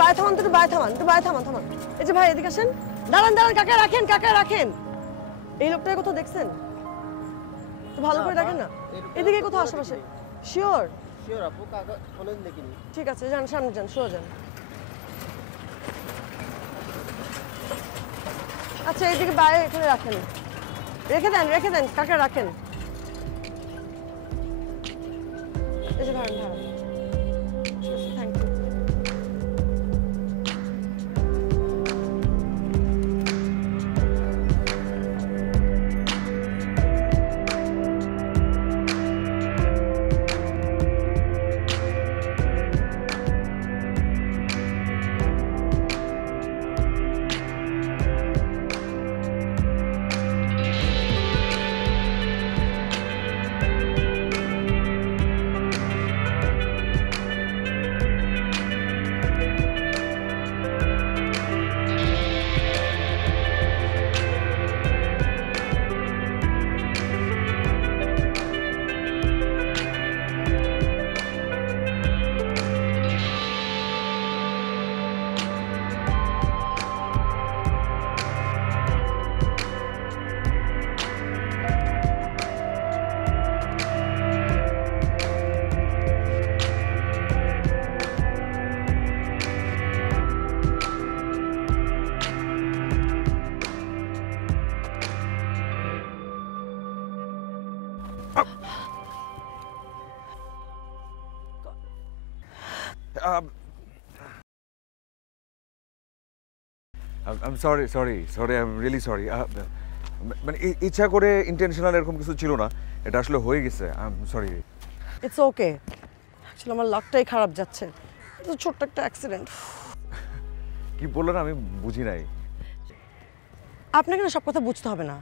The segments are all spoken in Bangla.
বাই থামান, একটু বাই থামান, একটু বাই থামান, থামান। এই যে ভাই এদিকে আসেন। দাঁড়ান দাঁড়ান, কাকা রাখেন, কাকা রাখেন। এই লোকটাকে কোথাও দেখছেন? তো ভালো করে দেখেন না। এদিকে কোথাও আশেপাশে? শিওর? শিওর আপু, কাকা কোনোদিন দেখিনি। ঠিক আছে, যান সামনে যান, সোজা যান। আচ্ছা এইদিকে বাইরে এখানে রাখেন, রেখে দেন কাকা রাখেন। এই যে ধরেন ধরেন। Thank you. I'm sorry, I'm really sorry. মানে ইচ্ছা করে ইন্টেনশনাল এরকম কিছু ছিল না, এটা আসলে হয়ে গেছে। I'm sorry. It's okay. আসলে আমার লাকটাই খারাপ যাচ্ছে, তো ছোট্ট একটা অ্যাক্সিডেন্ট। কি বললেন আমি বুঝি নাই। আপনাকে না সব কথা বুঝতে হবে না।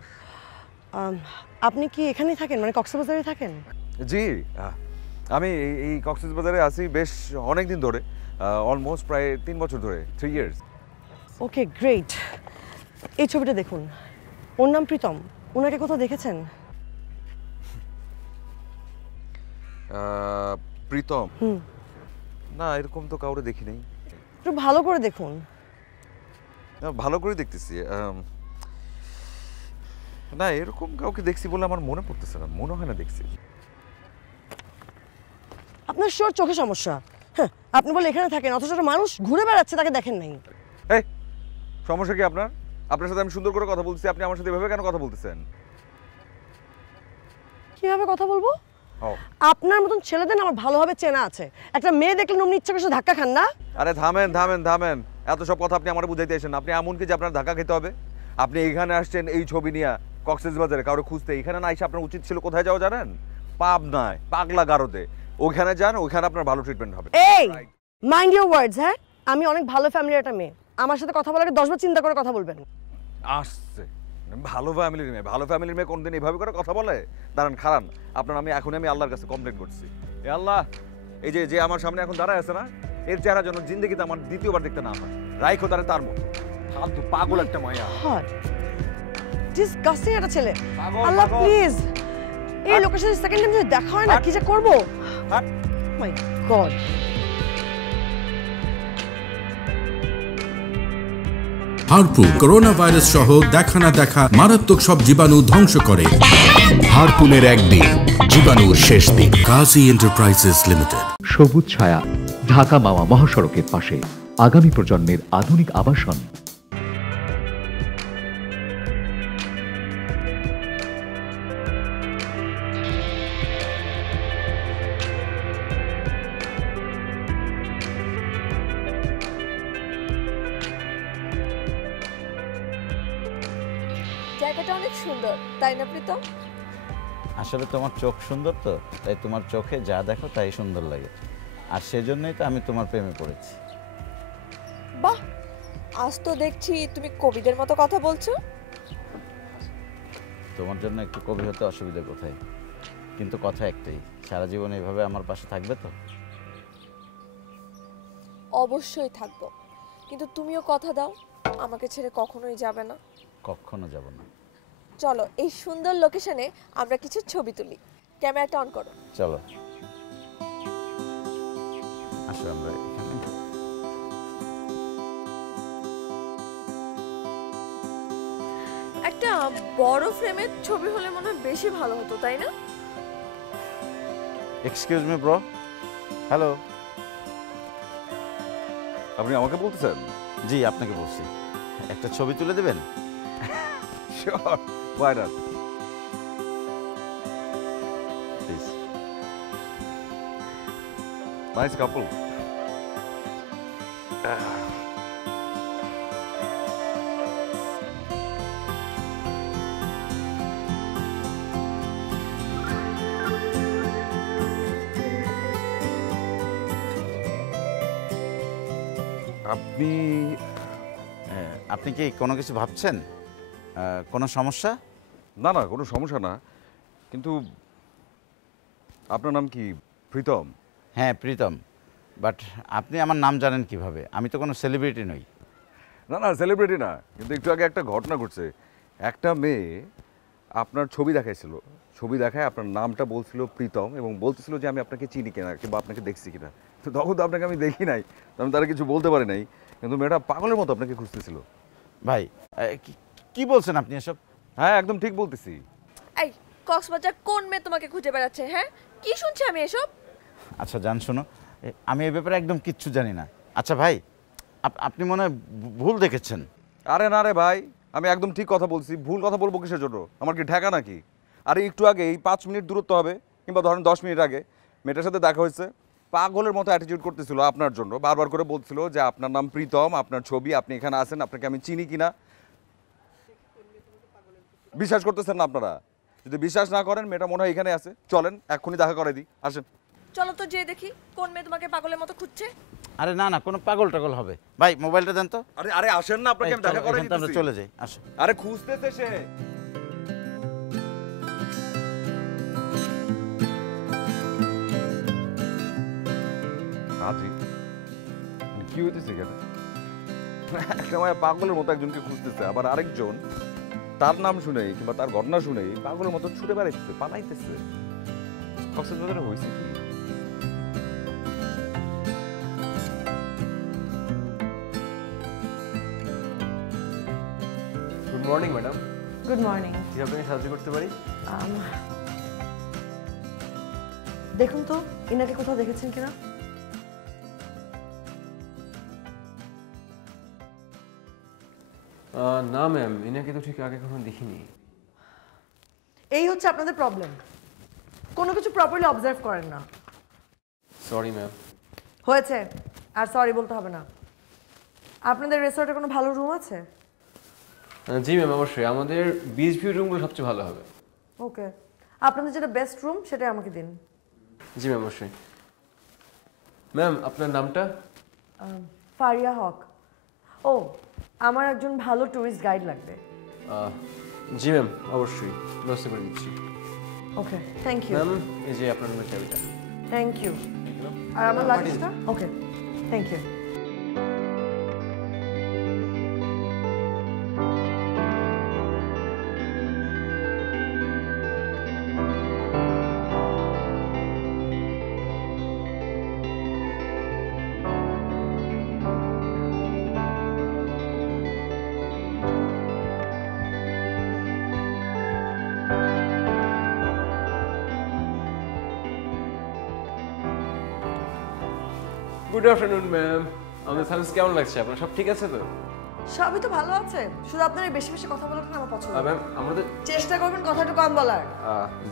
আপনি কি এখানেই থাকেন, মানে কক্সবাজারে থাকেন? জি, আমি এই কক্সবাজারে আছি বেশ অনেক দিন ধরে, অলমোস্ট প্রায় 3 বছর ধরে, 3 ইয়ার্স। Okay great. এই ছবিটা দেখুন, ওর নাম প্রীতম। ওনাকে কোথাও দেখেছেন? প্রীতম? না, এরকম তো কাউরে দেখি নাই। একটু ভালো করে দেখুন। ভালো করে দেখতেছি। না, এরকম কাউকে দেখছি বলে আমার মনে পড়তেছে না, মনে হয় না দেখছি। আপনার শিওর চোখে সমস্যা? হ্যাঁ, আপনি বলে এখানে থাকেন, অথচ একটা মানুষ ঘুরে বেড়াচ্ছে, তাকে দেখেন নাই। এই সমস্যা কি আপনার? আপনার সাথে আমি সুন্দর করে কথা বলছি, আপনি আমার সাথে এভাবে কেন কথা বলতেছেন? কিভাবে কথা বলবো? আপনার মতন ছেলেদের আমার ভালোভাবে চেনা আছে। একটা মেয়ে দেখলেন অমনি ইচ্ছা করে ধাক্কা খান না? আরে থামেন থামেন থামেন, এত সব কথা আপনি আমার বুঝাইতে আসেন। আপনি এমন কি যে আপনার ধাক্কা খেতে হবে? আপনি এখানে আসছেন এই ছবি নিয়ে কক্সবাজারে কারো খুঁজতে। এখানে না এসে আপনার উচিত ছিল কোথায় যাওয়া জানেন? পাবনায়, পাগলা গারোতে। ওখানে যান, ওখানে আপনার ভালো ট্রিটমেন্ট হবে। এই মাইন্ড ইওর ওয়ার্ডস। হ্যাঁ, আমি অনেক ভালো ফ্যামিলির একটা মেয়ে। আমার সাথে কথা বলার আগে 10 বার চিন্তা করে কথা বলবেন। আসছে ভালো ফ্যামিলির মেয়ে, ভালো ফ্যামিলির মেয়ে কোনদিন এইভাবে করে কথা বলে? দাঁড়ান খারান, আপনার আমি আল্লাহর কাছে কমপ্লেন করছি। এ আল্লাহ, এই যে যে আমার সামনে এখন দাঁড়ায় আছে না, এর চেহারা যেন জিন্দগিতে আমার দ্বিতীয়বার দেখতে না হয়। রাইখো তারে তার মতো। ফালতু পাগল একটা মায়া। ডিসগাস্টিং একটা ছেলে। আল্লাহ প্লিজ, এই লোকের সাথে সেকেন্ড টাইম যদি দেখা হয় না, কি যে করব। মাই গড। হারপুন করোনা ভাইরাস সহ দেখা না দেখা মারাত্মক সব জীবাণু ধ্বংস করে। হারপুনের একদিন, জীবাণুর শেষ দিন। কাজী এন্টারপ্রাইজেস লিমিটেড। সবুজ ছায়া, ঢাকা মাওয়া মহাসড়কের পাশে, আগামী প্রজন্মের আধুনিক আবাসন। জায়গাটা অনেক সুন্দর, তাই না প্রীতম? আসলে তোমার চোখ সুন্দর তো, তাই তোমার চোখে যা দেখো তাই সুন্দর লাগে, আর সেজন্যই তো আমি তোমার প্রেমে পড়েছি। বাহ, আজ তো দেখছি তুমি কবিদের মতো কথা বলছো। তোমার জন্য একটু কবি হতে অসুবিধা কোথায়, কিন্তু কথা একটাই, সারা জীবন এইভাবে আমার পাশে থাকবে তো? অবশ্যই থাকবো, কিন্তু তুমিও কথা দাও আমাকে ছেড়ে কখনোই যাবে না। কখনো যাব না। চলো এই সুন্দর লোকেশনে আমরা কিছু ছবি তুলি। ক্যামেরাটা অন করো। চলো আসো আমরা এখানে। বড় ফ্রেমের ছবি হলে মনে হয় বেশি ভালো হতো, তাই না? Excuse me bro. হ্যালো। আপনি আমাকে বলতেছেন? জি, আপনাকে বলছি, একটা ছবি তুলে দেবেন? Sure, why not? Please. Nice couple. আপনি আপনি কি কোনো কিছু ভাবছেন? কোনো সমস্যা? না না, কোনো সমস্যা না, কিন্তু আপনার নাম কি? প্রীতম? হ্যাঁ, প্রীতম। বাট আপনি আমার নাম জানেন কিভাবে? আমি তো কোনো সেলিব্রিটি নই। না না, সেলিব্রিটি না, কিন্তু একটু আগে একটা ঘটনা ঘটছে। একটা মেয়ে আপনার ছবি দেখাইছিল, ছবি দেখায় আপনার নামটা বলছিল প্রীতম, এবং বলতেছিল যে আমি আপনাকে চিনি কিনা কিংবা আপনাকে দেখছি কিনা। তো তখন তো আপনাকে আমি দেখি নাই, তো আমি তারা কিছু বলতে পারি নাই, কিন্তু মেয়েটা পাগলের মতো আপনাকে খুঁজতেছিল। ভাই, কি বলছেন আপনি এসব? হ্যাঁ, একদম ঠিক বলতেছি। এই কক্সবাজার কোন মেয়ে তোমাকে খুঁজে বেড়াচ্ছে? হ্যাঁ, কি শুনছি আমি এসব? আচ্ছা জান, শোনো, আমি এই ব্যাপারে একদম কিচ্ছু জানি না। আচ্ছা ভাই, আপনি মনে হয় ভুল দেখেছেন। আরে না রে ভাই, আমি একদম ঠিক কথা বলছি। ভুল কথা বলবো কিসের জন্য? আমার কি ঢাকা নাকি? আরে একটু আগে এই 5 মিনিট দূরত্ব হবে, কিংবা ধরেন 10 মিনিট আগে মেয়েটার সাথে দেখা হয়েছে। পাগলের মতো অ্যাটিটিউড করতেছিল আপনার জন্য, বারবার করে বলছিল যে আপনার নাম প্রীতম, আপনার ছবি, আপনি এখানে আছেন, আপনাকে আমি চিনি কিনা। বিশ্বাস করতেছেন না আপনারা? যদি বিশ্বাস না করেন, মেয়েটা মনে হয় এখানে আছে, চলেন এক্ষুনি দেখা করে দিই, আসেন। চলো তো যেয়ে দেখি কোন মেয়ে তোমাকে পাগলের মতো খুঁজছে। আরে না না, কোনো পাগল টাগল হবে। ভাই মোবাইলটা দেন তো। আরে আরে আসেন না, আপনাকে আমি দেখা করে এখান থেকে আমরা দিতেছি। চলে যাই, আসো। আরে খুঁজতেছে সে। আজি কি হইতেছে এখানে? একটা মায়া পাগলের মতো একজনকে খুঁজতেছে, আবার আরেকজন তার নাম শুনেই কিংবা তার ঘটনা শুনেই পাগলের মতো ছুটে বেড়াইতেছে, পালাইতেছে। কক্সবাজারে হয়েছে কি? Good morning madam. Good morning. কি আপনাকে সাহায্য করতে পারি? দেখুন তো ইনাকে কোথাও দেখেছেন কিনা? না ম্যাম, এনাকে তো ঠিক আগে কখনো দেখিনি। এই হচ্ছে আপনাদের প্রবলেম, কোনো কিছু প্রপারলি অবজার্ভ করেন না। Sorry ma'am. হয়েছে, আর সরি বলতে হবে না। আপনাদের রিসোর্টে কোনো ভালো রুম আছে? জি ম্যাম, অবশ্যই। আমাদের বিচ ভিউ রুমগুলো সবচেয়ে ভালো হবে। ওকে, আপনাদের যেটা বেস্ট রুম সেটাই আমাকে দিন। জি ম্যাম, অবশ্যই। ম্যাম, আপনার নামটা? ফারিয়া হক। ও, আমার একজন ভালো ট্যুরিস্ট গাইড লাগবে। জি ম্যাম, অবশ্যই ব্যবস্থা করে দিচ্ছি। ওকে, থ্যাংক ইউ। ম্যাম, এই যে আপনার রুমের চাবিটা। Thank you. আর আমার লাগেজটা? Okay, thank you. Good afternoon ma'am. আমাদের সার্ভিস কেমন লাগছে? আপনার সব ঠিক আছে তো? সবই তো ভালো আছে, শুধু আপনার এই বেশি বেশি কথা বলাটা না আমার পছন্দ না। ম্যাম, আমাদের চেষ্টা করবেন কথা একটু কম বলার।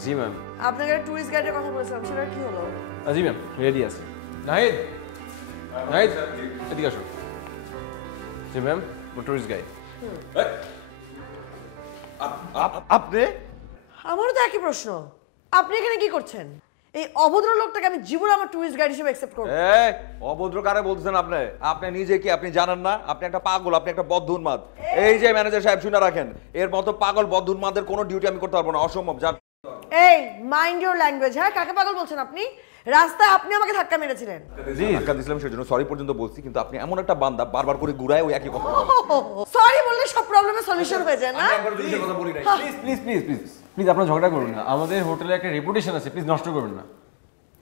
জি ম্যাম। আপনাকে একটা ট্যুরিস্ট গাইডের কথা বলেছিলাম, সেটা কি হলো? জি ম্যাম, রেডি আছে। নাহিদ, নাহিদ, এদিকে আসো। জি ম্যাম, টুরিস্ট গাইড। আপনি? আমারও তো একই প্রশ্ন, আপনি এখানে কি করছেন? এই অভদ্র লোকটাকে আমি জীবনে আমার ট্যুরিস্ট গাইড হিসেবে অ্যাকসেপ্ট করব। এই অভদ্র কারে বলতেছেন আপনি? আপনি নিজে কি আপনি জানেন না? আপনি একটা পাগল, আপনি একটা বদ্ধ উন্মাদ। এই যে ম্যানেজার সাহেব, শুনে রাখেন, এর মতো পাগল বদ্ধ উন্মাদের কোনো ডিউটি আমি করতে পারবো না, অসম্ভব। জান। এই মাইন্ড ইওর ল্যাঙ্গুয়েজ। হ্যাঁ, কাকে পাগল বলছেন আপনি? রাস্তায় আপনি আমাকে ধাক্কা মেরেছিলেন। জি, ধাক্কা দিয়েছিলাম, সেজন্য সরি পর্যন্ত বলছি, কিন্তু আপনি এমন একটা বান্দা, বারবার করে ঘুরায় ওই একই কথা বলেন। সরি বললে সব প্রবলেমের সলিউশন হয়ে যায় না? একবার দুইটা কথা বলি নাই। Please please please please please, আপনার ঝগড়া করবেন না। আমাদের হোটেলে একটা রেপুটেশন আছে, প্লিজ নষ্ট করবেন না।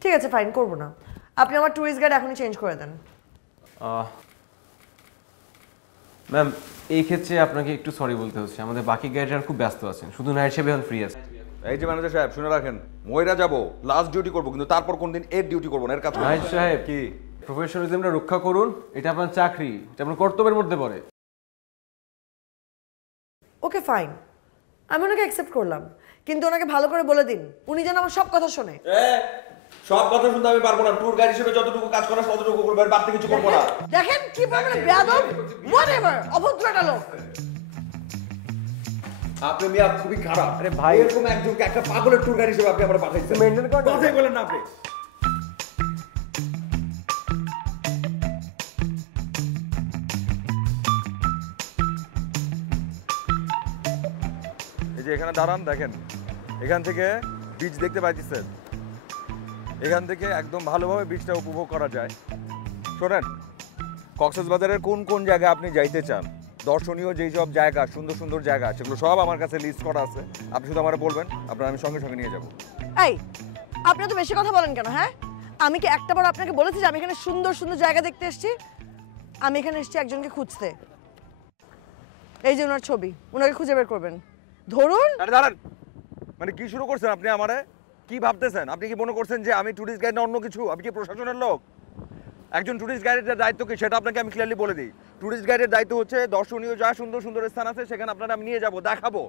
ঠিক আছে, ফাইন, করবো না। আপনি আমার ট্যুরিস্ট গাইড এখনই চেঞ্জ করে দেন। ম্যাম এই ক্ষেত্রে আপনাকে একটু সরি বলতে হচ্ছে, আমাদের বাকি গাইডরা খুব ব্যস্ত আছেন, শুধু নাইট সাহেব এখন ফ্রি আছে। এই যে ম্যানেজার সাহেব শুনে রাখেন, ময়রা যাব লাস্ট ডিউটি করবো, কিন্তু তারপর কোনদিন এর ডিউটি করবো না, এর কাজ নাইট সাহেব কি প্রফেশনালিজমটা রক্ষা করুন, এটা আপনার চাকরি, এটা আপনার কর্তব্যের মধ্যে পড়ে। ওকে ফাইন, আমি ওনাকে অ্যাকসেপ্ট করলাম, কিন্তু ওনাকে ভালো করে বলে দিন উনি যেন আমার সব কথা শোনে। সব কথা শুনতে আমি পারবো না, ট্যুর গাইড হিসেবে যতটুকু কাজ করা ততটুকু করবো, এর বাড়তি কিছু করবো না। দেখেন কি বলবেন, বেয়াদব, হোয়াটএভার, অভদ্র একটা লোক। আপনি মিয়া খুবই খারাপ। আরে ভাই এরকম একজনকে একটা পাগলের ট্যুর গাইড হিসেবে আপনি আমরা পাঠাইছেন, মেইনটেইন করেন, কথাই বলেন না আপনি। এই যে এখানে দাঁড়ান, দেখেন এখান থেকে বিচ দেখতে পাইতেছেন, এখান থেকে একদম ভালোভাবে বিচটা উপভোগ করা যায়। শোনেন, কক্সবাজারের কোন কোন জায়গায় আপনি যাইতে চান, দর্শনীয় যেই সব জায়গা, সুন্দর সুন্দর জায়গা, সেগুলো সব আমার কাছে লিস্ট করা আছে। আপনি শুধু আমার বলবেন, আপনার আমি সঙ্গে সঙ্গে নিয়ে যাব। এই আপনি তো বেশি কথা বলেন কেন? হ্যাঁ, আমি কি একটাবার আপনাকে বলেছি যে আমি এখানে সুন্দর সুন্দর জায়গা দেখতে এসেছি? আমি এখানে এসেছি একজনকে খুঁজতে। এই যে ওনার ছবি, ওনাকে খুঁজে বের করবেন, ধরুন। আরে দাঁড়ান, মানে কি শুরু করছেন আপনি? আমারে কি ভাবতেছেন? আপনি কি মনে করছেন যে আমি টুরিস্ট গাইড না অন্য কিছু? আপনি কি প্রশাসনের লোক? একজন টুরিস্ট গাইডের দায়িত্ব কি সেটা আপনাকে আমি ক্লিয়ারলি বলে দিই। টুরিস্ট গাইডের দায়িত্ব হচ্ছে দর্শনীয় যা সুন্দর সুন্দর স্থান আছে সেখানে আপনারা আমি নিয়ে যাব, দেখাবো।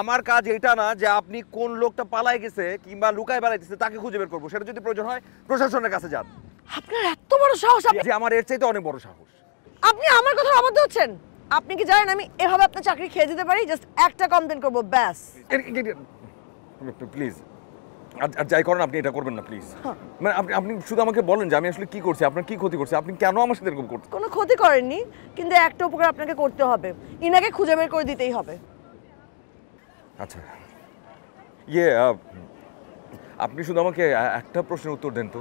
আমার কাজ এটা না যে আপনি কোন লোকটা পালায় গেছে কিংবা লুকায় বেড়াইতেছে তাকে খুঁজে বের করবো। সেটা যদি প্রয়োজন হয় প্রশাসনের কাছে যান। আপনার এত বড় সাহস! যে আমার এর চাইতে অনেক বড় সাহস। আপনি আমার কথা অবাধ্য হচ্ছেন। আপনি কি জানেন আমি এভাবে আপনার চাকরি খেয়ে দিতে পারি? জাস্ট একটা কমপ্লেন করবো, ব্যাস। প্লিজ, আর যাই করেন আপনি এটা করবেন না প্লিজ। মানে আপনি শুধু আমাকে বলেন যে আমি আসলে কি করছি, আপনার কি ক্ষতি করছি, আপনি কেন আমার সাথে এরকম করছেন? কোনো ক্ষতি করেননি, কিন্তু একটা উপকার আপনাকে করতে হবে, ইনাকে খুঁজে বের করে দিতেই হবে। আচ্ছা, আপনি শুধু আমাকে একটা প্রশ্নের উত্তর দেন তো।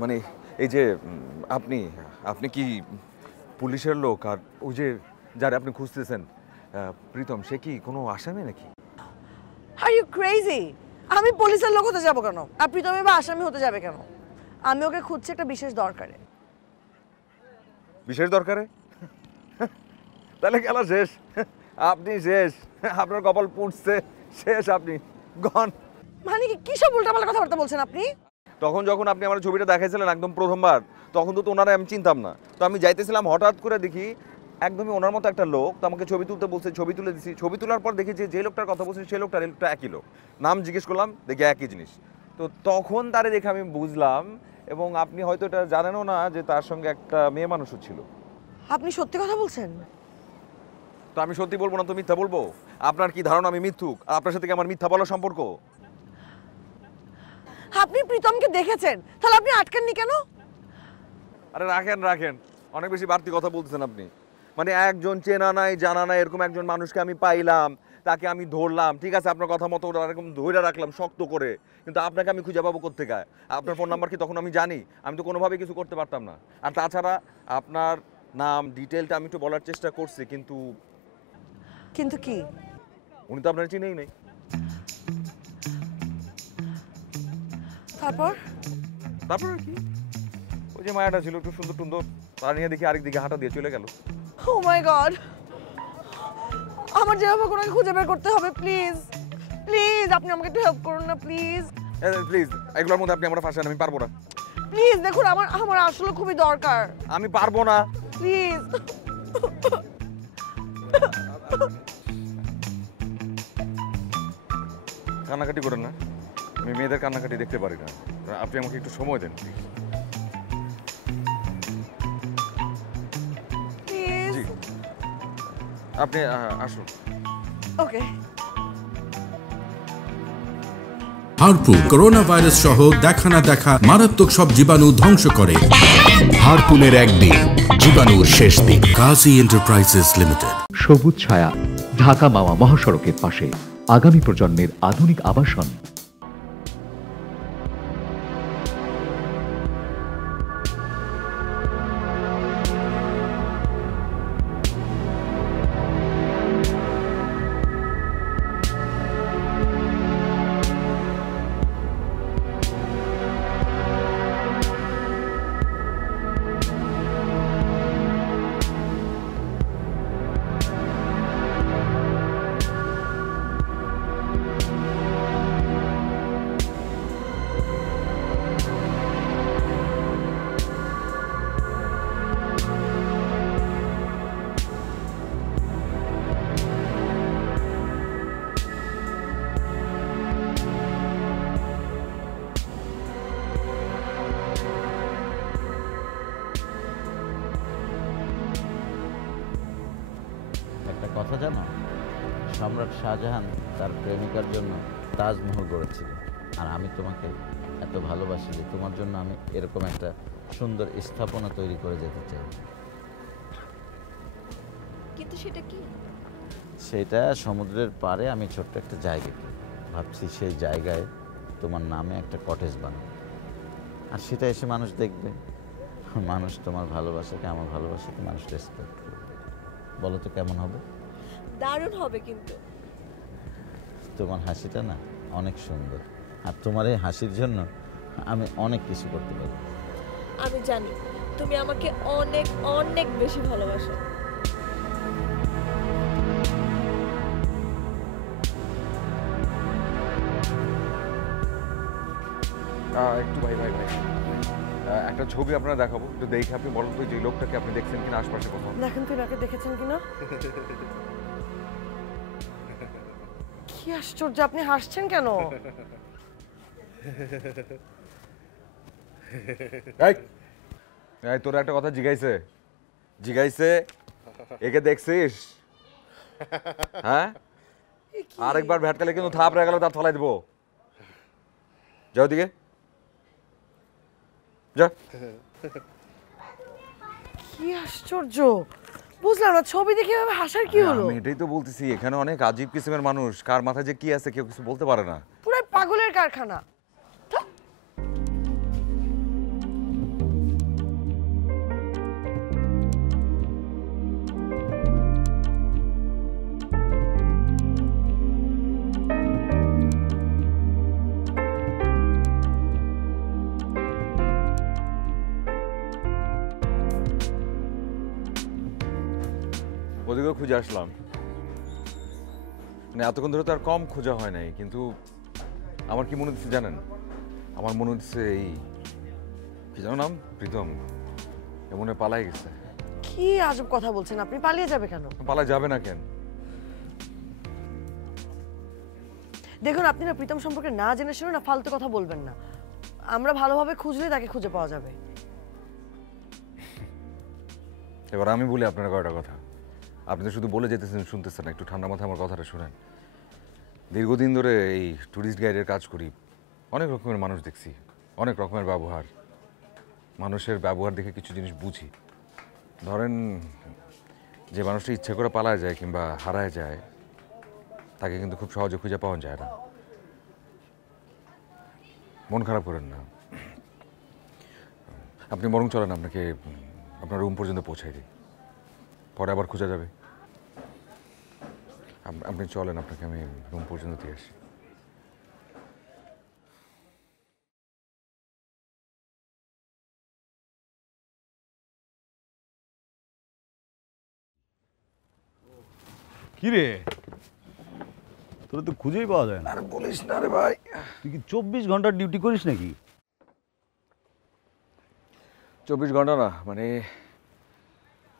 মানে এই যে আপনি কি পুলিশের লোক? আর ওই যে যারা আপনি খুঁজতেছেন প্রীতম, সে কি কোনো আসামি নাকি? Are you crazy? আমি পুলিশের লোক হতে যাবো কেন? আর প্রীতমে বা আসামি হতে যাবে কেন? আমি ওকে খুঁজছি একটা বিশেষ দরকারে। বিশেষ দরকারে? তাহলে খেলা শেষ, আপনি শেষ, আপনার কপাল পুড়ছে, শেষ, আপনি গন। মানে কি সব উল্টাপাল্টা কথাবার্তা বলছেন আপনি? তখন যখন আপনি আমার ছবিটা দেখাইছিলেন একদম প্রথমবার, তখন তো ওনারা আমি চিনতাম না। তো আমি যাইতেছিলাম, হঠাৎ করে দেখি একদমই ওনার মতো একটা লোক, তো আমাকে ছবি তুলতে বলছে, ছবি তুলে দিছি। ছবি তোলার পর দেখি যে লোকটার কথা বলছি সেই লোকটা একই লোক। নাম জিজ্ঞেস করলাম, দেখি একই জিনিস। তো তখন তারে দেখে আমি বুঝলাম, এবং আপনি হয়তো এটা জানেনও না যে তার সঙ্গে একটা মেয়ে মানুষও ছিল। আপনি সত্যি কথা বলছেন? তো আমি সত্যি বলবো না তো মিথ্যা বলবো? আপনার কি ধারণা আমি মিথ্যুক? আর আপনার সাথে কি আমার মিথ্যা বলার সম্পর্ক? আপনি প্রীতমকে দেখেছেন, তাহলে আপনি আটকাননি কেন? আরে রাখেন, অনেক বেশি বাড়তি কথা বলতেছেন আপনি। মানে একজন চেনা নাই জানা নাই এরকম একজন মানুষকে আমি পাইলাম, তাকে আমি ধরলাম, ঠিক আছে আপনার কথা মতো এরকম ধরে রাখলাম শক্ত করে, কিন্তু আপনাকে আমি খুঁজে পাবো কোত্থেকে? আপনার ফোন নাম্বার কি তখন আমি জানি? আমি তো কোনোভাবে কিছু করতে পারতাম না। আর তাছাড়া আপনার নাম ডিটেলটা আমি একটু বলার চেষ্টা করছি, কিন্তু কি? উনি তো আপনার চিনেই নেই। তারপর আর কি, ওই যে মায়াটা ছিল একটু সুন্দর টুন্দর, তার নিয়ে দেখি আরেক দিকে হাঁটা দিয়ে চলে গেল। ও মাই গড, আমার যেভাবে কোনো খুঁজে বের করতে হবে, প্লিজ প্লিজ আপনি আমাকে একটু হেল্প করুন না, প্লিজ প্লিজ। এগুলোর মধ্যে আপনি আমার ফাঁসান, আমি পারবো না। প্লিজ দেখুন, আমার আসলে খুবই দরকার। আমি পারবো না, প্লিজ। কান্নাকাটি করেন না, আমি মেয়েদের কান্নাকাটি দেখতে পারি না। আপনি আমাকে একটু সময় দেন প্লিজ। জি, আপনি আসুন। ওকে। হারপুন করোনা ভাইরাস সহ দেখা না দেখা মারাত্মক সব জীবাণু ধ্বংস করে। হারপুনের একদিন, জীবাণুর শেষ দিন। কাজী এন্টারপ্রাইজেস লিমিটেড। সবুজ ছায়া, ঢাকা মাওয়া মহাসড়কের পাশে, আগামী প্রজন্মের আধুনিক আবাসন। কথা জানো? সম্রাট শাহজাহান তার প্রেমিকার জন্য তাজমহল গড়েছিল, আর আমি তোমাকে এত ভালোবাসি যে তোমার জন্য আমি এরকম একটা সুন্দর স্থাপনা তৈরি করে যেতে চাই। কিন্তু সেটা কি? সেটা সমুদ্রের পাড়ে আমি ছোট্ট একটা জায়গা কিনি। ভাবছি সেই জায়গায় তোমার নামে একটা কটেজ বানাবো, আর সেটা এসে মানুষ দেখবে, মানুষ তোমার ভালোবাসাকে, আমার ভালোবাসাকে মানুষ রেসপেক্ট করবে। বলো তো কেমন হবে? দারুণ হবে কিন্তু। তোমার হাসিটা না অনেক সুন্দর, আর তোমার এই হাসির জন্য আমি অনেক কিছু করতে পারি। আমি জানি তুমি আমাকে অনেক অনেক বেশি ভালোবাসো। একটু ভাই ভাই ভাই একটা ছবি আপনারা দেখাবো, একটু দেখে আপনি বলেন তো যে লোকটাকে আপনি দেখছেন কিনা আশপাশে কোথাও। দেখেন তো এনাকে দেখেছেন কিনা। কি আশ্চর্য, আপনি হাসছেন কেন? এই তোর একটা কথা জিগাইছে জিগাইছে একে দেখছিস? হ্যাঁ, আরেকবার ভ্যাটকালে কিন্তু থাপ রেখে গেল, তার ফলাই দিব। যাও দিকে যা। কি আশ্চর্য, বুঝলাম না, ছবি দেখে এভাবে হাসার কি হলো? আমি এটাই তো বলতেছি, এখানে অনেক আজীব কিসিমের মানুষ, কার মাথায় যে কি আছে কেউ কিছু বলতে পারে না। পুরো পাগলের কারখানা। ওদিকেও খুঁজে আসলাম, মানে এতক্ষণ ধরে তো আর কম খোঁজা হয় নাই, কিন্তু আমার কি মনে হচ্ছে জানেন? আমার মনে হচ্ছে এই কি জানো নাম, প্রীতম, এমন পালাই গেছে। কি আজব কথা বলছেন আপনি, পালিয়ে যাবে কেন? পালাই যাবে না কেন? দেখুন, আপনি না প্রীতম সম্পর্কে না জেনে শুনে না ফালতু কথা বলবেন না। আমরা ভালোভাবে খুঁজলে তাকে খুঁজে পাওয়া যাবে। এবার আমি বলি আপনার কয়টা কথা, আপনি তো শুধু বলে যেতেছেন, শুনতেছেন না। একটু ঠান্ডা মাথায় আমার কথাটা শুনেন। দীর্ঘদিন ধরে এই ট্যুরিস্ট গাইডের কাজ করি, অনেক রকমের মানুষ দেখছি, অনেক রকমের ব্যবহার, মানুষের ব্যবহার দেখে কিছু জিনিস বুঝি। ধরেন, যে মানুষটা ইচ্ছে করে পালায় যায় কিংবা হারায় যায়, তাকে কিন্তু খুব সহজে খুঁজে পাওয়া যায় না। মন খারাপ করেন না, আপনি বরং চলেন, আপনাকে আপনার রুম পর্যন্ত পৌঁছাই দিই, পরে আবার খোঁজা যাবে। আপনি চলেন, আপনাকে আমি রুম পর্যন্ত দিয়ে আসি। কি রে, তোরা তো খুঁজেই পাওয়া যায় না। আর বলিস না রে ভাই, তুই কি 24 ঘন্টার ডিউটি করিস নাকি? 24 ঘন্টা না, মানে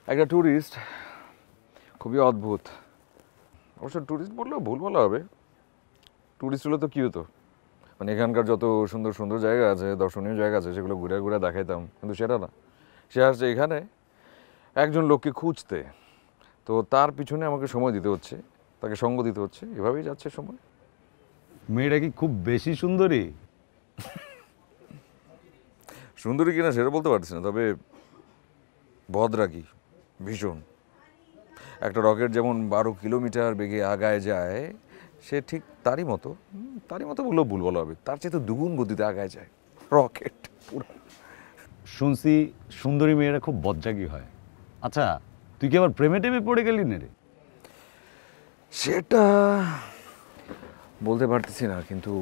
একটা ট্যুরিস্ট, খুবই অদ্ভুত। অবশ্য ট্যুরিস্ট বললেও ভুল বলা হবে, ট্যুরিস্ট হলে তো কী হতো, মানে এখানকার যত সুন্দর সুন্দর জায়গা আছে, দর্শনীয় জায়গা আছে, সেগুলো ঘুরে ঘুরে দেখাইতাম, কিন্তু সেটা না। সে আসছে এখানে একজন লোককে খুঁজতে, তো তার পিছনে আমাকে সময় দিতে হচ্ছে, তাকে সঙ্গ দিতে হচ্ছে, এভাবেই যাচ্ছে সময়। মেয়েটা কি খুব বেশি সুন্দরী? সুন্দরী কিনা সেটা বলতে পারছি না, তবে ভদ্রা কি ভীষণ। একটা রকেট যেমন 12 কিলোমিটার বেগে আগায় যায়, সে ঠিক তারই মতো বললেও ভুল বলা হবে, তার চেয়ে তো দুগুণ গতিতে আগায় যায় রকেট পুরো। শুনছি সুন্দরী মেয়েরা খুব বজ্জাগী হয়। আচ্ছা, তুই কি আবার প্রেমে টেমে পড়ে গেলি না রে? সেটা বলতে পারতেছি না, কিন্তু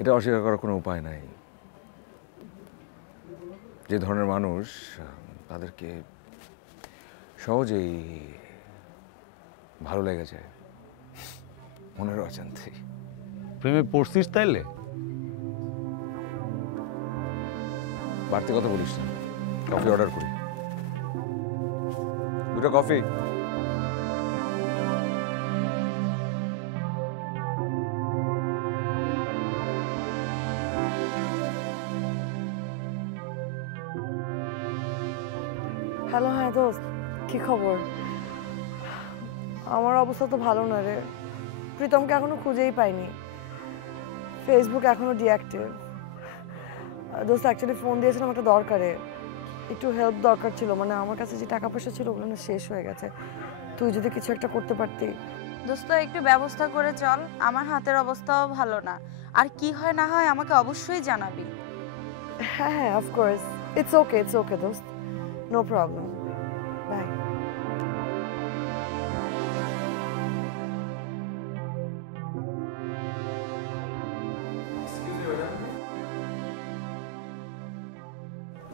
এটা অস্বীকার করার কোনো উপায় নাই। যে ধরনের মানুষ, তাদেরকে সহজেই ভালো লেগে যায় মনের অজান্তে। প্রেমে পড়ছিস তাইলে? বাড়তি কথা বলিস না, কফি অর্ডার করি, 2টা কফি। হ্যালো, হ্যাঁ দোস্ত, কি খবর? আমার অবস্থা তো ভালো না রে। প্রীতমকে এখনো খুঁজেই পাইনি, ফেসবুক এখনো ডিঅ্যাক্টিভ। দোস্ত অ্যাকচুয়ালি ফোন দিয়েছিলাম একটা দরকারে, একটু হেল্প দরকার ছিল, মানে আমার কাছে যে টাকা পয়সা ছিল ওগুলো না শেষ হয়ে গেছে। তুই যদি কিছু একটা করতে পারতি। দোস্ত একটু ব্যবস্থা করে চল, আমার হাতের অবস্থাও ভালো না, আর কি হয় না হয় আমাকে অবশ্যই জানাবি। হ্যাঁ হ্যাঁ, অফকোর্স, ইটস ওকে দোস্ত, নো প্রবলেম, বাই।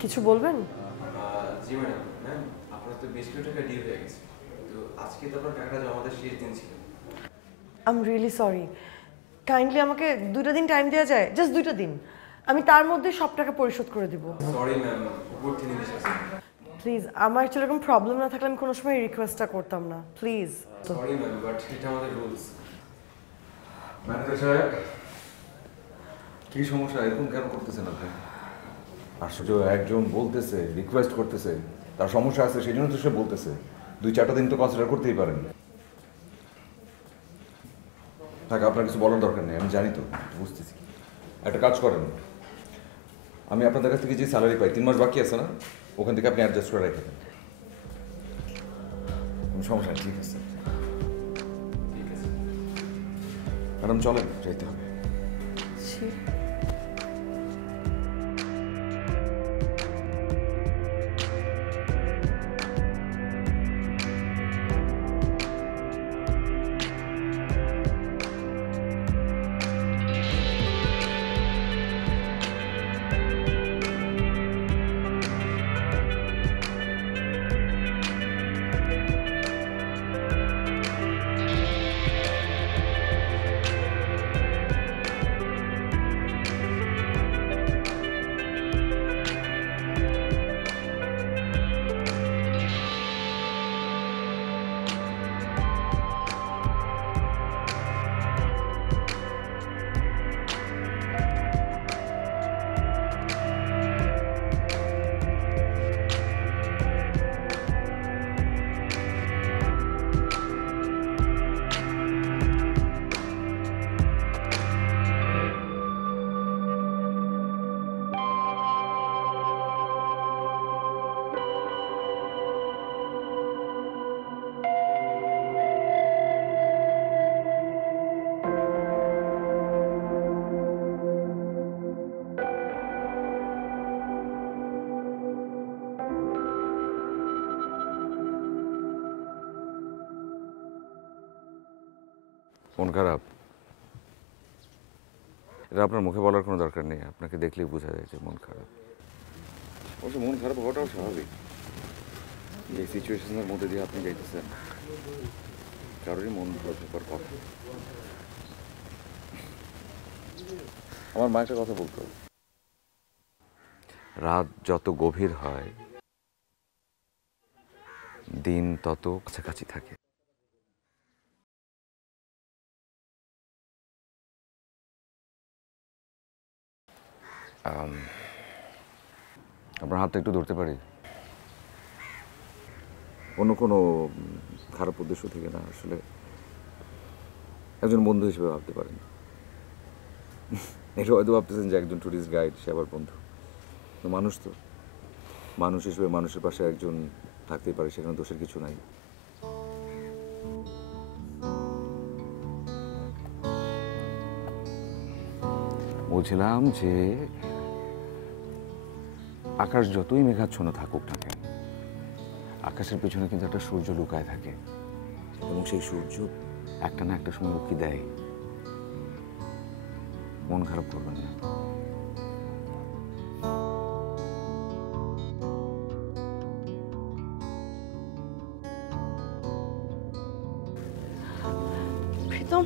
কিছু বলবেন? জি ম্যাডাম। ম্যাম, আপনার তো বেশ কিছু টাকা ডিউ হয়ে গেছে, তো আজকে তো আপনার টাকাটা জমা দেওয়ার শেষ দিন ছিল। I am really sorry, kindly আমাকে 2টা দিন টাইম দেওয়া যায়, জাস্ট 2টা দিন, আমি তার মধ্যে সব টাকা পরিশোধ করে দিব। Sorry ma'am, good thing this আছে। প্লিজ, আমার অ্যাকচুয়ালি এরকম প্রবলেম না থাকলে আমি কোনো সময় রিকোয়েস্টটা করতাম না, প্লিজ। সরি ম্যাম, বাট এটা আমাদের রুলস। ম্যানেজার সাহেব, কি সমস্যা? এরকম কেন করতেছেন আপনি? আশ্চর্য, একজন বলতেছে, রিকোয়েস্ট করতেছে, তার সমস্যা আছে সেই জন্য তো সে বলতেছে। 2-4টা দিন তো কনসিডার করতেই পারেন। থাক, আপনার কিছু বলার দরকার নেই, আমি জানি তো, বুঝতেছি। একটা কাজ করেন, আমি আপনাদের কাছ থেকে যে স্যালারি পাই 3 মাস বাকি আছে না, ওখান থেকে আপনি অ্যাডজাস্ট করে রেখে দেন। কোনো সমস্যা নেই, ঠিক আছে। ম্যাডাম চলেন, যাইতে হবে। মন খারাপ? এটা আপনার মুখে বলার কোনো দরকার নেই, আপনাকে দেখলেই বোঝা যায় যে মন খারাপ। অবশ্য মন খারাপ হওয়াটাও স্বাভাবিক, যে সিচুয়েশনের মধ্যে দিয়ে আপনি যাইতেছেন, কারোরই মন খারাপ হবার কথা। আমার মা একটা কথা বলতো, রাত যত গভীর হয় দিন তত কাছাকাছি থাকে। আপনার হাতটা একটু ধরতে পারি? অন্য কোনো খারাপ উদ্দেশ্য থেকে না, আসলে একজন বন্ধু হিসেবে ভাবতে পারেন। এটা হয়তো ভাবতেছেন যে একজন ট্যুরিস্ট গাইড, সে আবার বন্ধু। মানুষ তো, মানুষ হিসেবে মানুষের পাশে একজন থাকতেই পারে, সেখানে দোষের কিছু নাই। বলছিলাম যে আকাশ যতই মেঘাচ্ছন্ন থাকুক না কেন, আকাশের পেছনে কিন্তু একটা সূর্য লুকায় থাকে, এবং সেই সূর্য একটা না একটা সময় উঁকি দেয়। মন খারাপ করবেন না। প্রীতম,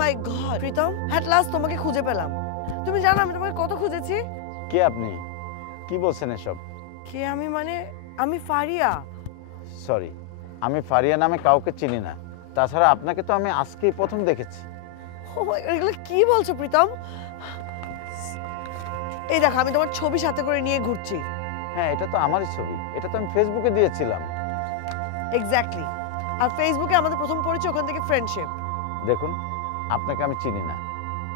মাই গড প্রীতম, এট লাস্ট তোমাকে খুঁজে পেলাম। তুমি জানো আমি তোমাকে কত খুঁজেছি। কে আপনি? কি বলছেন এসব? কে আমি মানে আমি ফারিয়া। সরি, আমি ফারিয়া নামে কাউকে চিনি না। তাছাড়া আপনাকে তো আমি আজকেই প্রথম দেখেছি। ও মাই গড, এগুলো কি বলছো প্রীতম? এই দেখো, আমি তোমার ছবি সাথে করে নিয়ে ঘুরছি। হ্যাঁ, এটা তো আমারই ছবি, এটা তো আমি ফেসবুকে দিয়েছিলাম। এক্স্যাক্টলি। আর ফেসবুকে আমাদের প্রথম পরিচয়, ওখান থেকে ফ্রেন্ডশিপ। দেখুন, আপনাকে আমি চিনি না,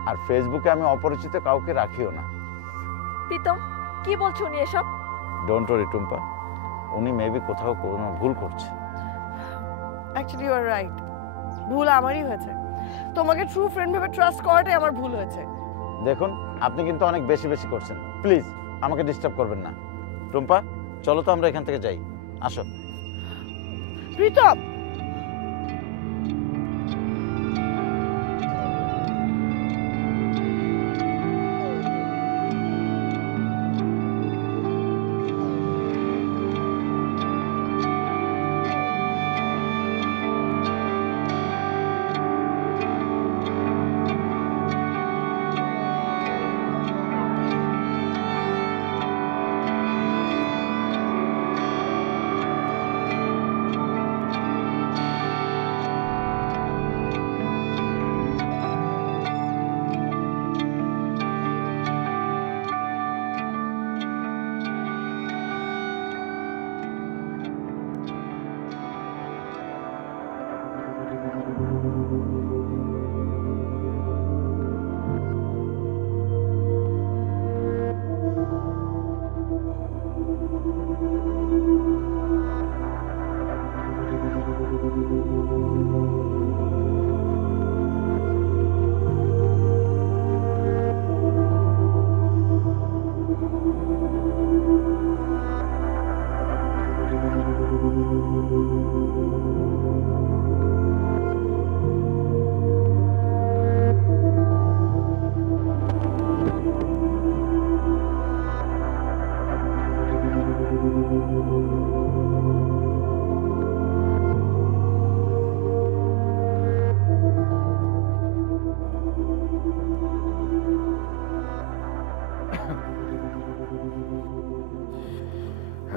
আর ফেসবুকে আমি অপরিচিত কাউকে রাখিও না। প্রীতম, কি বলছো উনি এসব? ডোন্ট ওয়ারি টুম্পা, উনি মেবি কোথাও কোনো ভুল করছে। অ্যাকচুয়ালি ইউ আর রাইট, ভুল আমারই হয়েছে। তোমাকে ট্রু ফ্রেন্ড ভেবে ট্রাস্ট করাটাই আমার ভুল হয়েছে। দেখুন, আপনি কিন্তু অনেক বেশি বেশি করছেন। প্লিজ আমাকে ডিস্টার্ব করবেন না। টুম্পা, চলো তো আমরা এখান থেকে যাই, আসো। প্রীতম,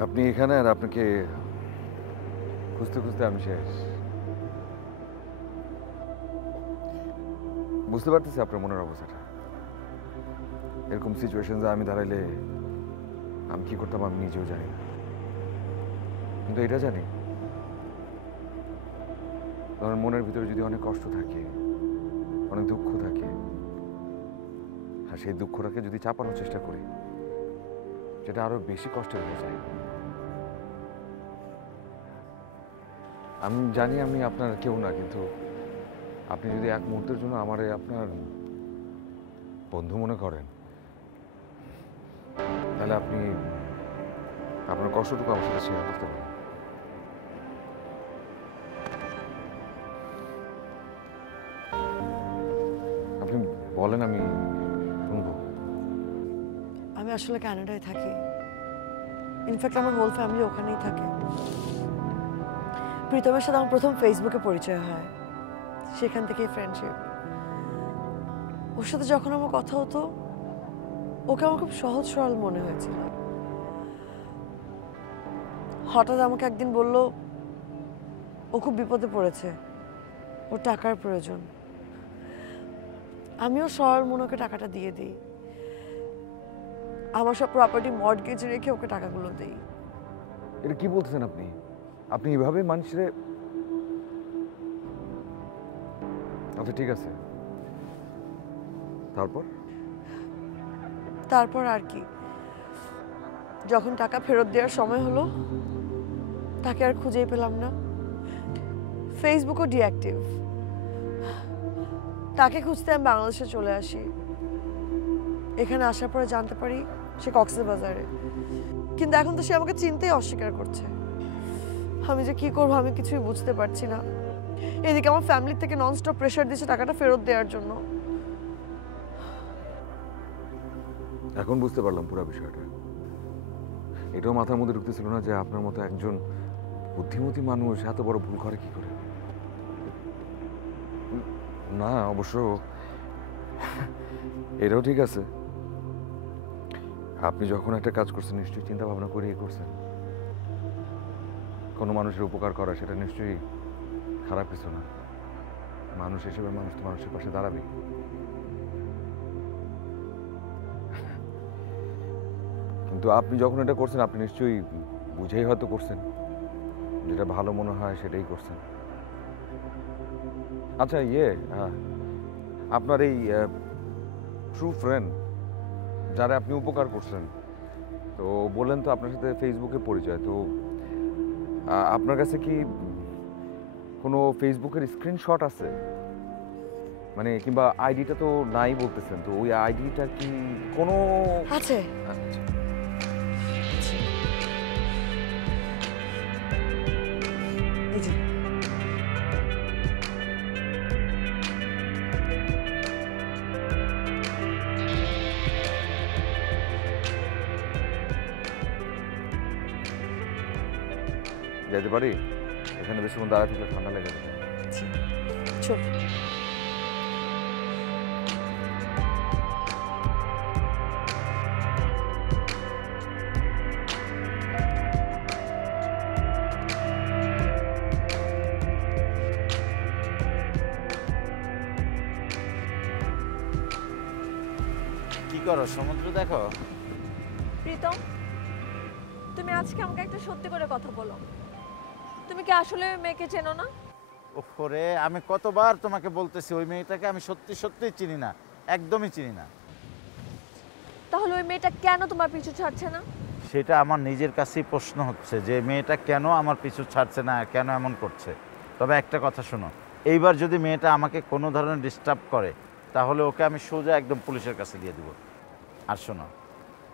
আপনি এখানে, আর আপনাকে খুঁজতে খুঁজতে আমি শেষ। বুঝতে পারতেছি আপনার মনের অবস্থাটা। এরকম সিচুয়েশনে আমি দাঁড়াইলে আমি কি করতাম আমি নিজেও জানি না, কিন্তু এটা জানি তোমার মনের ভিতরে যদি অনেক কষ্ট থাকে, অনেক দুঃখ থাকে, আর সেই দুঃখটাকে যদি চাপানোর চেষ্টা করি, সেটা আরো বেশি কষ্টের হয়ে যায়। আমি জানি আমি আপনার কেউ না, কিন্তু আপনি যদি এক মুহূর্তের জন্য আমারে আপনার বন্ধু মনে করেন, তাহলে আপনি আপনার কষ্টটুকু আমার সাথে শেয়ার করতে পারেন। আপনি বলেন, আমি শুনবো। আমি আসলে কানাডায় থাকি। ইনফ্যাক্ট আমার হোল ফ্যামিলি ওখানেই থাকে। প্রীতমের সাথে আমার প্রথম ফেসবুকে পরিচয় হয়, সেখান থেকেই ফ্রেন্ডশিপ। ওর সাথে যখন আমার কথা হতো, ওকে আমার খুব সহজ সরল মনে হয়েছিল। হঠাৎ আমাকে একদিন বলল ও খুব বিপদে পড়েছে, ওর টাকার প্রয়োজন। আমিও সরল মনে ওকে টাকাটা দিয়ে দিই। আমার সব প্রপার্টি মর্টগেজ রেখে ওকে টাকাগুলো দিই। এটা কি বলতেছেন আপনি? আপনি এভাবে মানুষের... আচ্ছা ঠিক আছে, তারপর আর কি, যখন টাকা ফেরত দেওয়ার সময় হলো, তাকে আর খুঁজেই পেলাম না। ফেসবুকও ডিঅ্যাক্টিভ। তাকে খুঁজতে আমি বাংলাদেশে চলে আসি। এখানে আসার পরে জানতে পারি সে কক্সবাজারে, কিন্তু এখন তো সে আমাকে চিনতেই অস্বীকার করছে। আমি যে কি করবো আমি কিছুই বুঝতে পারছি না। এদিকে আমার ফ্যামিলি থেকে ননস্টপ প্রেশার দিচ্ছে টাকাটা ফেরত দেওয়ার জন্য। এখন বুঝতে পারলাম পুরো বিষয়টা। এটাও মাথার মধ্যে ঢুকতেছিল না যে আপনার মতো একজন বুদ্ধিমতী মানুষ এত বড় ভুল করে কি করে। না, অবশ্য এটাও ঠিক আছে। আপনি যখন একটা কাজ করছেন নিশ্চয়ই চিন্তা ভাবনা করেই করছেন। কোনো মানুষের উপকার করা সেটা নিশ্চয়ই খারাপ কিছু না। মানুষ হিসেবে মানুষ তো মানুষের পাশে দাঁড়াবে। কিন্তু আপনি যখন এটা করছেন আপনি নিশ্চয়ই বুঝেই হয়তো করছেন, যেটা ভালো মনে হয় সেটাই করছেন। আচ্ছা আপনার এই ট্রু ফ্রেন্ড যারা আপনি উপকার করছেন, তো বললেন তো আপনার সাথে ফেসবুকে পরিচয়, তো আপনার কাছে কি কোনো ফেসবুকের স্ক্রিনশট আছে? মানে কিংবা আইডিটা তো নাই বলতেছেন, তো ওই আইডিটা কি কোনো আছে? আচ্ছা। এই যে যেতে পারি? এখানে বেশিক্ষণ দাঁড়ায় থাকলে ঠান্ডা লেগে যাবে। চল। কি করো, সমুদ্র দেখো? প্রীতম, তুমি আজকে আমাকে একটা সত্যি করে কথা বলো। তুমি কি আসলে ওই মেয়েকে চেনো না? ওরে, আমি কতবার তোমাকে বলতেছি ওই মেয়েটাকে আমি সত্যি সত্যি চিনি না, একদমই চিনি না। তাহলে ওই মেয়েটা কেন তোমার পিছু ছাড়ছে না? সেটা আমার নিজের কাছেই প্রশ্ন হচ্ছে যে মেয়েটা কেন আমার পিছু ছাড়ছে না, কেন এমন করছে। তবে একটা কথা শোনো, এইবার যদি মেয়েটা আমাকে কোনো ধরনের ডিস্টার্ব করে তাহলে ওকে আমি সোজা একদম পুলিশের কাছে দিয়ে দেবো। আর শোনো,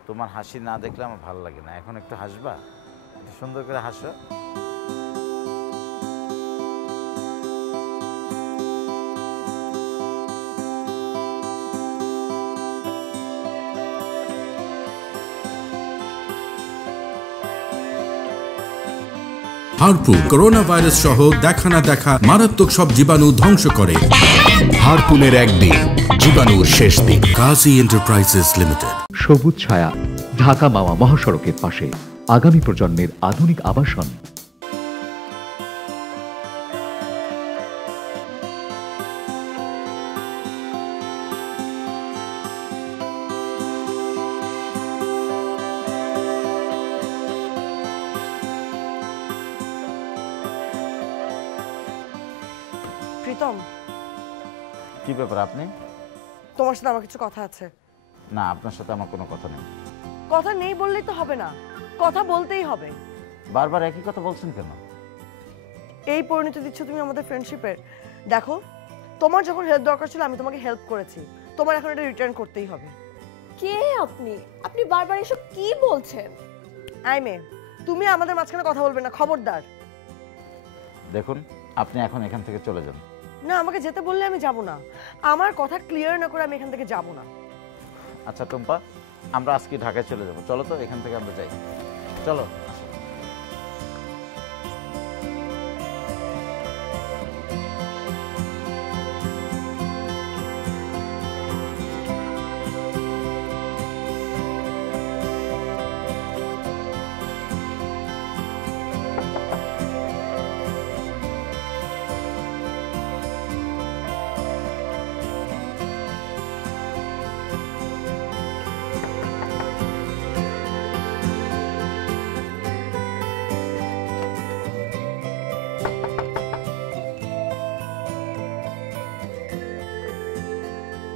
তোমার হাসি না দেখলে আমার ভালো লাগে না। এখন একটু হাসবা, একটু সুন্দর করে হাসো। হারপুন করোনা ভাইরাস সহ দেখা না দেখা মারাত্মক সব জীবাণু ধ্বংস করে। হারপুনের একদিন, জীবাণুর শেষ দিন। কাজী এন্টারপ্রাইজেস লিমিটেড। সবুজ ছায়া, ঢাকা মাওয়া মহাসড়কের পাশে, আগামী প্রজন্মের আধুনিক আবাসন। প্রীতম, কি ব্যাপার আপনি? তোমার সাথে আমার কিছু কথা আছে। না, আপনার সাথে আমার কোনো কথা নেই। কথা নেই বললেই তো হবে না, কথা বলতেই হবে। বারবার একই কথা বলছেন কেন? এই পরিণতি দিচ্ছ তুমি আমাদের ফ্রেন্ডশিপের। দেখো, তোমার যখন হেল্প দরকার ছিল আমি তোমাকে হেল্প করেছি, তোমার এখন এটা রিটার্ন করতেই হবে। কে আপনি? আপনি বারবার এসব কি বলছেন? আই মেয়ে, তুমি আমাদের মাঝখানে কথা বলবে না, খবরদার। দেখুন, আপনি এখন এখান থেকে চলে যান। না, আমাকে যেতে বললে আমি যাব না। আমার কথা ক্লিয়ার না করে আমি এখান থেকে যাব না। আচ্ছা টুম্পা, আমরা আজকে ঢাকায় চলে যাব, চলো তো এখান থেকে আমরা যাই, চলো।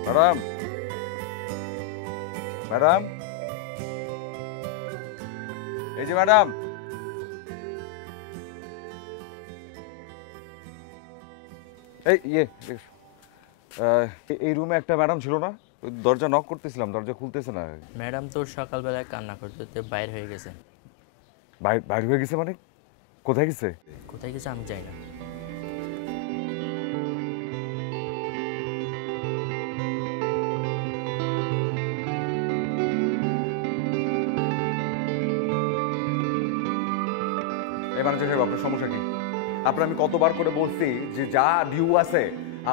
ম্যাডাম, ম্যাডাম, এই যে ম্যাডাম, এই রুমে একটা ম্যাডাম ছিল না? দরজা নক করতেছিলাম, দরজা খুলতেছে না। ম্যাডাম তো সকালবেলায় কান্না করতে বাইরে হয়ে গেছে। বাইরে হয়ে গেছে মানে? কোথায় গেছে? কোথায় গেছে আমি জানি না। ম্যানেজার সাহেব, আপনার সমস্যা কি? আপনার আমি কতবার করে বলছি যে যা ডিউ আছে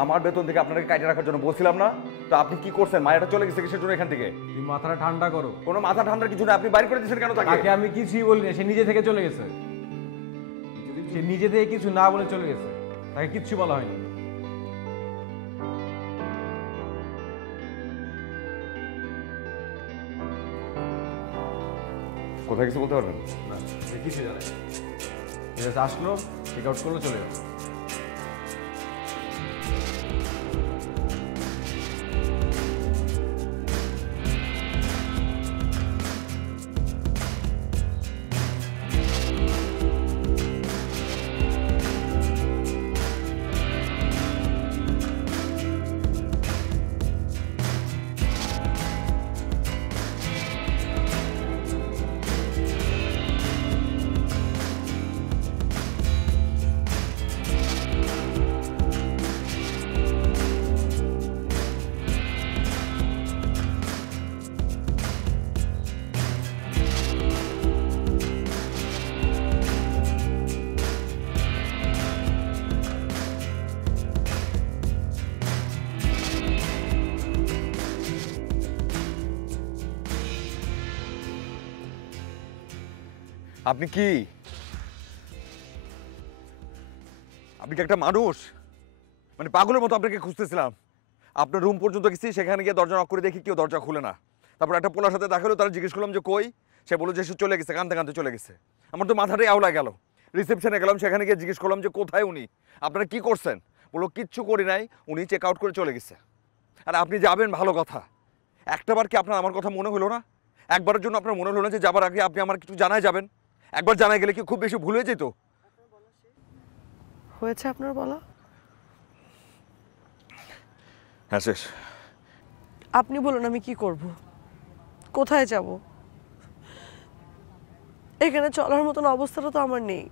আমার বেতন থেকে আপনাকে কাটে রাখার জন্য বলছিলাম না? তো আপনি কি করছেন? মায়াটা চলে গেছে কিসের জন্য এখান থেকে? তুমি মাথাটা ঠান্ডা করো। কোনো মাথা ঠান্ডার কিছু না, আপনি বাইরে করে দিয়েছেন কেন তাকে? আমি কিছুই বলি না, সে নিজে থেকে চলে গেছে। সে নিজে থেকে কিছু না বলে চলে গেছে, তাকে কিচ্ছু বলা হয়নি। কোথায় কিছু বলতে পারবেন? না, সে কিছু জানে না। ঠিক আছে, আসলো, চেক আউট করলো, চলে গেল। আপনি কি একটা মানুষ? মানে পাগলের মতো আপনাকে খুঁজতেছিলাম। আপনার রুম পর্যন্ত গেছি, সেখানে গিয়ে দরজা নক করে দেখি কেউ দরজা খুলে না। তারপর একটা পোলার সাথে দেখা হলো, তারা জিজ্ঞেস করলাম যে কই, সে বললো যে সে চলে গেছে, কাঁদতে কাঁদতে চলে গেছে। আমার তো মাথাটাই আওলা গেল। রিসেপশনে গেলাম, সেখানে গিয়ে জিজ্ঞেস করলাম যে কোথায় উনি, আপনারা কি করছেন? বললো কিচ্ছু করি নাই, উনি চেক আউট করে চলে গেছে। আর আপনি যাবেন ভালো কথা, একটাবার কি আপনার আমার কথা মনে হলো না? একবারের জন্য আপনার মনে হলো না যে যাবার আগে আপনি আমার কিছু জানাই যাবেন? একবার জানাই গেলে কি খুব বেশি ভুল হয়ে যেত? হয়েছে আপনার বলা? হ্যাঁ, শেষ। আপনি বলুন আমি কি করব, কোথায় যাব? এখানে চলার মতন অবস্থাটা তো আমার নেই।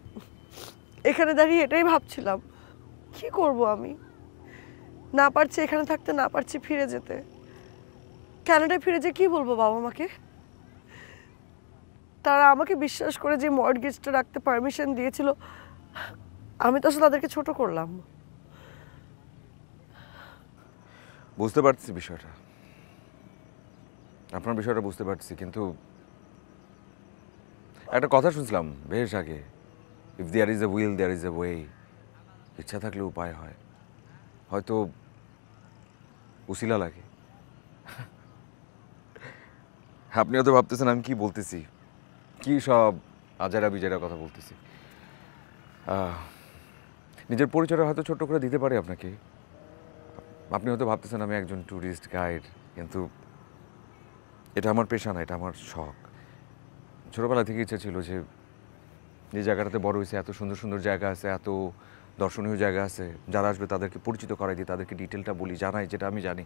এখানে দাঁড়িয়ে এটাই ভাবছিলাম কি করব আমি। না পারছি এখানে থাকতে, না পারছি ফিরে যেতে। কানাডায় ফিরে যে কি বলবো বাবা মাকে? তারা আমাকে বিশ্বাস করে যে মর্টগেজটা রাখতে পারমিশন দিয়েছিল, আমি তো আসলে তাদেরকে ছোট করলাম। বুঝতে পারছি বিষয়টা, আপনার বিষয়টা বুঝতে পারছি, কিন্তু একটা কথা শুনছিলাম বেশ আগে, if there is a will there is a way. ইচ্ছা থাকলে উপায় হয়, হয়তো উসিলা লাগে। আপনি হয়তো ভাবতেছেন আমি কি বলতেছি, কি সব আজারা বিজারা কথা বলতেছি। নিজের পরিচয়টা হয়তো ছোট্ট করে দিতে পারি আপনাকে। আপনি হয়তো ভাবতেছেন আমি একজন ট্যুরিস্ট গাইড, কিন্তু এটা আমার পেশা না, এটা আমার শখ। ছোটোবেলা থেকে ইচ্ছা ছিল যে যে জায়গাটাতে বড় হয়েছে, এত সুন্দর সুন্দর জায়গা আছে, এত দর্শনীয় জায়গা আছে, যারা আসবে তাদেরকে পরিচিত করাই দিই, তাদেরকে ডিটেলটা বলি, জানাই যেটা আমি জানি।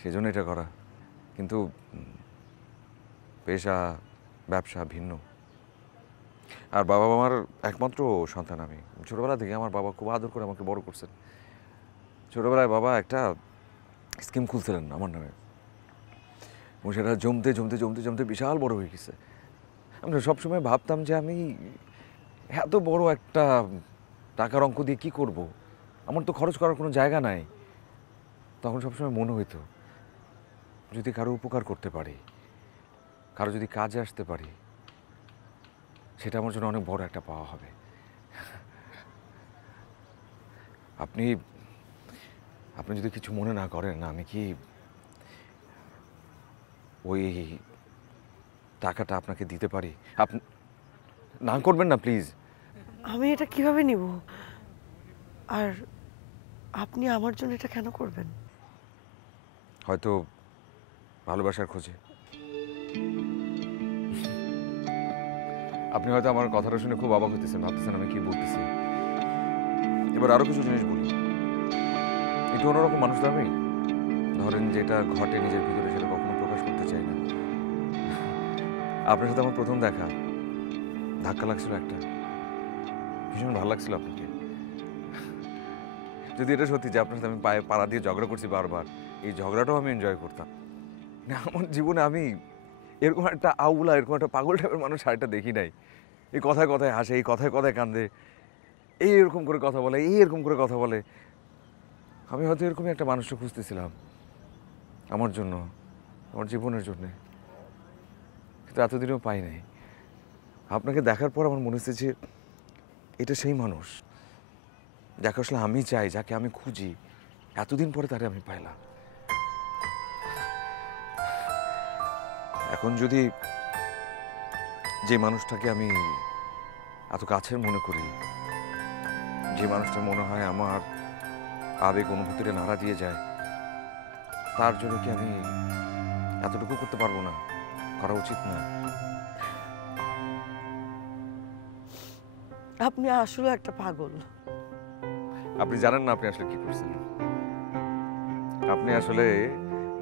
সেই জন্য এটা করা। কিন্তু পেশা ব্যবসা ভিন্ন। আর বাবা আমার একমাত্র সন্তান আমি। ছোটোবেলা থেকে আমার বাবা খুব আদর করে আমাকে বড় করছেন। ছোটোবেলায় বাবা একটা স্কিম খুলছিলেন আমার নামে, এবং সেটা জমতে জমতে জমতে জমতে বিশাল বড় হয়ে গেছে। আমরা সবসময় ভাবতাম যে আমি এত বড় একটা টাকার অঙ্ক দিয়ে কী করব, আমার তো খরচ করার কোনো জায়গা নাই। তখন সবসময় মনে হইতো যদি কারো উপকার করতে পারি, কারো যদি কাজে আসতে পারি, সেটা আমার জন্য অনেক বড় একটা পাওয়া হবে। আপনি আপনি যদি কিছু মনে না করেন, আমি কি ওই টাকাটা আপনাকে দিতে পারি? আপনি না করবেন না প্লিজ। আমি এটা কিভাবে নিব? আর আপনি আমার জন্য এটা কেন করবেন? হয়তো ভালোবাসার খোঁজে। আপনি হয়তো আমার কথাটা শুনে খুব অবাক হতেছেন, ভাবতেছেন আমি কি বলতেছি। এবার আরো কিছু জিনিস বলি। একটু অন্যরকম মানুষ তো আমি। ধরেন যেটা ঘটে নিজের ভিতরে সেটা কখনো প্রকাশ করতে চাই না। আপনার সাথে আমার প্রথম দেখা, ধাক্কা লাগছিল একটা, ভীষণ ভালো লাগছিল আপনাকে। যদি এটা সত্যি যে আপনার সাথে আমি পায়ে পাড়া দিয়ে ঝগড়া করছি বারবার, এই ঝগড়াটাও আমি এনজয় করতাম। না, আমার জীবনে আমি এরকম একটা আউলা, এরকম একটা পাগল টাইপের মানুষ আরেকটা দেখি নাই। এই কথায় কথায় হাসে, এই কথায় কথায় কান্দে, এই এরকম করে কথা বলে, এই এরকম করে কথা বলে। আমি হয়তো এরকমই একটা মানুষকে খুঁজতেছিলাম আমার জন্য, আমার জীবনের জন্যে, কিন্তু এতদিনেও পাই নাই। আপনাকে দেখার পর আমার মনে হচ্ছে যে এটা সেই মানুষ যাকে আসলে আমি চাই, যাকে আমি খুঁজি, এতদিন পরে তারে আমি পাইলাম। এখন যদি যে মানুষটাকে আমি এত কাছের মনে করি, যে মানুষটা মনে হয় আমার আবেগ অনুভূতিতে নাড়া দিয়ে যায়, তার জন্য কি আমি এতটুকু করতে পারবো না? করা উচিত না? আপনি আসলে একটা পাগল। আপনি জানেন না আপনি আসলে কি করছেন। আপনি আসলে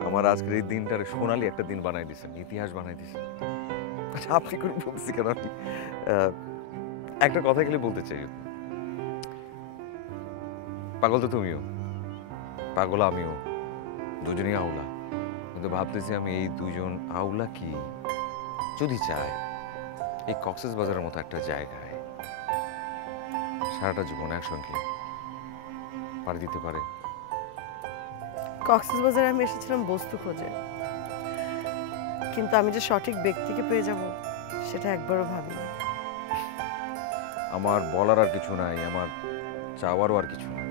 আমার আজকের এই দিনটার সোনালি একটা দিন বানাই দিয়েছেন, ইতিহাস বানাই দিয়েছেন। আচ্ছা, আপনি করে বলছি কেন? আপনি একটা কথা গেলে বলতে চাই, পাগল তো তুমিও, পাগল আমিও, দুজনেই আউলা। কিন্তু ভাবতেছি আমি এই দুজন আউলা কি যদি চাই এই কক্সবাজারের মতো একটা জায়গায় সারাটা জীবন একসঙ্গে পাড়ি দিতে পারে। কক্সবাজারে আমি এসেছিলাম বস্তু খোঁজে, কিন্তু আমি যে সঠিক ব্যক্তিকে পেয়ে যাব সেটা একবারও ভাবিনি। আমার বলার আর কিছু নাই, আমার চাওয়ারও আর কিছু নাই,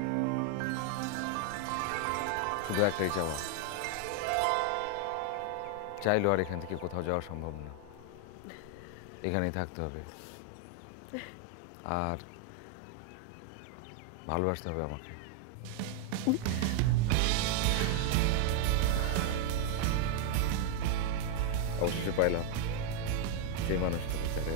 শুধু একটাই চাওয়া, চাইলেও আর এখান থেকে কোথাও যাওয়া সম্ভব না, এখানেই থাকতে হবে আর ভালোবাসতে হবে আমাকে। অবশেষে পাইলাম সেই মানুষটাকে, যারা